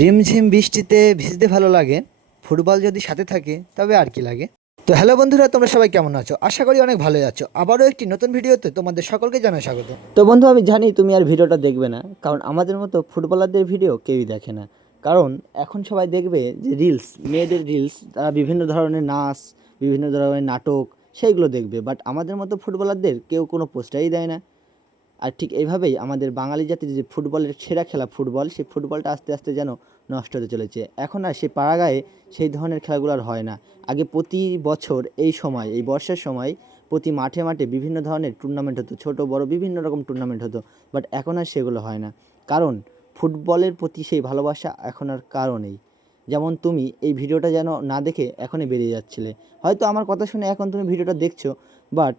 রিমঝিম বৃষ্টিতে ভিজতে ভালো লাগে, ফুটবল যদি সাথে থাকে তবে আর কি লাগে। তো হ্যালো বন্ধুরা, তোমরা সবাই কেমন আছো? আশা করি অনেক ভালোই আছো। আবারও একটি নতুন ভিডিওতে তোমাদের সকলকে জানাই স্বাগত। তো বন্ধু, আমি জানি তুমি আর ভিডিওটা দেখবে না, কারণ আমাদের মতো ফুটবলারদের ভিডিও কেউই দেখে না। কারণ এখন সবাই দেখবে যে রিলস, মেয়েদের রিলস, তারা বিভিন্ন ধরনের নাচ, বিভিন্ন ধরনের নাটক, সেইগুলো দেখবে। বাট আমাদের মতো ফুটবলারদের কেউ কোনো পোস্টারই দেয় না। আর ঠিক এইভাবেই আমাদের বাঙালি জাতির যে ফুটবলের সেরা খেলা ফুটবল, সেই ফুটবলটা আস্তে আস্তে যেন নষ্ট হতে চলেছে। এখন আর সেই পাড়াগাঁয়ে সেই ধরনের খেলাগুলো আর হয় না। আগে প্রতি বছর এই সময়, এই বর্ষার সময় প্রতি মাঠে মাঠে বিভিন্ন ধরনের টুর্নামেন্ট হতো, ছোট বড় বিভিন্ন রকম টুর্নামেন্ট হতো। বাট এখন আর সেগুলো হয় না, কারণ ফুটবলের প্রতি সেই ভালোবাসা এখন আর কারও নেই। যেমন তুমি এই ভিডিওটা যেন না দেখে এখনই বেরিয়ে যাচ্ছিলে। হয়তো আমার কথা শুনে এখন তুমি ভিডিওটা দেখছো, বাট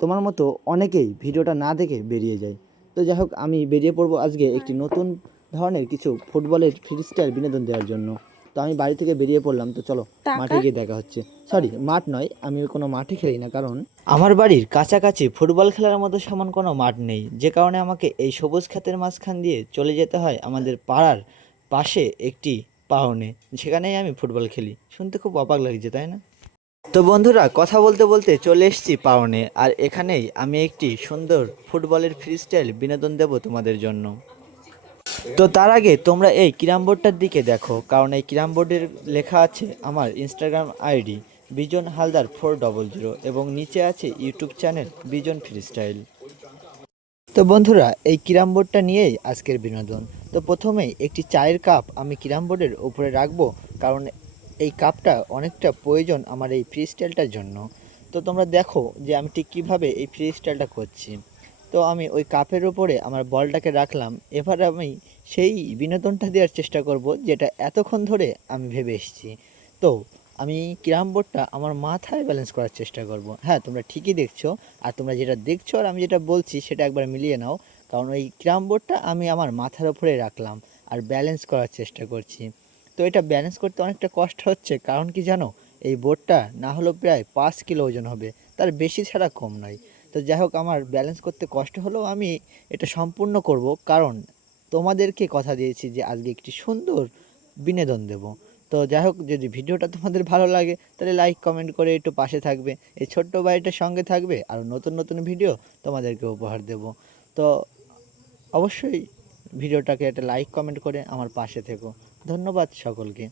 তোমার মতো অনেকেই ভিডিওটা না দেখে বেরিয়ে যায়। তো যাই হোক, আমি বেরিয়ে পড়বো আজকে একটি নতুন ধরনের কিছু ফুটবলের ফ্রিস্টাইল বিনোদন দেওয়ার জন্য। তো আমি বাড়ি থেকে বেরিয়ে পড়লাম। তো চলো মাঠে গিয়ে দেখা হচ্ছে। সরি, মাঠ নয়, আমি কোনো মাঠে খেলি না, কারণ আমার বাড়ির কাছাকাছি ফুটবল খেলার মতো সমান কোনো মাঠ নেই, যে কারণে আমাকে এই সবুজ ক্ষেতের মাঝখান দিয়ে চলে যেতে হয় আমাদের পাড়ার পাশে একটি পাহনে, সেখানেই আমি ফুটবল খেলি। শুনতে খুব অবাক লাগছে, তাই না? তো বন্ধুরা, কথা বলতে বলতে চলে এসেছি পাওনে, আর এখানেই আমি একটি সুন্দর ফুটবলের ফ্রিস্টাইল বিনোদন দেব তোমাদের জন্য। তো তার আগে তোমরা এই ক্যারাম বোর্ডটার দিকে দেখো, কারণ এই ক্যারাম বোর্ডের লেখা আছে আমার ইনস্টাগ্রাম আইডি বিজন হালদার 400, এবং নিচে আছে ইউটিউব চ্যানেল বিজন ফ্রিস্টাইল। তো বন্ধুরা, এই ক্যারাম বোর্ডটা নিয়েই আজকের বিনোদন। তো প্রথমেই একটি চায়ের কাপ আমি ক্যারাম বোর্ডের উপরে রাখবো, কারণ এই কাপটা অনেকটা প্রয়োজন আমার এই ফ্রি স্টাইলটার জন্য। তো তোমরা দেখো যে আমি ঠিক কীভাবে এই ফ্রি স্টাইলটা করছি। তো আমি ওই কাপের ওপরে আমার বলটাকে রাখলাম। এবার আমি সেই বিনোদনটা দেওয়ার চেষ্টা করব যেটা এতক্ষণ ধরে আমি ভেবে এসেছি। তো আমি ক্যারাম বোর্ডটা আমার মাথায় ব্যালেন্স করার চেষ্টা করব। হ্যাঁ, তোমরা ঠিকই দেখছো। আর তোমরা যেটা দেখছো আর আমি যেটা বলছি সেটা একবার মিলিয়ে নাও, কারণ ওই ক্যারাম বোর্ডটা আমি আমার মাথার ওপরে রাখলাম আর ব্যালেন্স করার চেষ্টা করছি। তো এটা ব্যালেন্স করতে অনেকটা কষ্ট হচ্ছে, কারণ কি জানো, এই বোর্ডটা না হলেও প্রায় 5 কিলো ওজন হবে, তার বেশি ছাড়া কম নয়। তো যাই হোক, আমার ব্যালেন্স করতে কষ্ট হলেও আমি এটা সম্পূর্ণ করব, কারণ তোমাদেরকে কথা দিয়েছি যে আজকে একটি সুন্দর বিনোদন দেব। তো যাই হোক, যদি ভিডিওটা তোমাদের ভালো লাগে তাহলে লাইক কমেন্ট করে একটু পাশে থাকবে, এই ছোট্ট বাড়িটার সঙ্গে থাকবে, আর নতুন নতুন ভিডিও তোমাদেরকে উপহার দেব। তো অবশ্যই ভিডিওটাকে একটা লাইক কমেন্ট করে আমার পাশে থেকো। ধন্যবাদ সকলকে।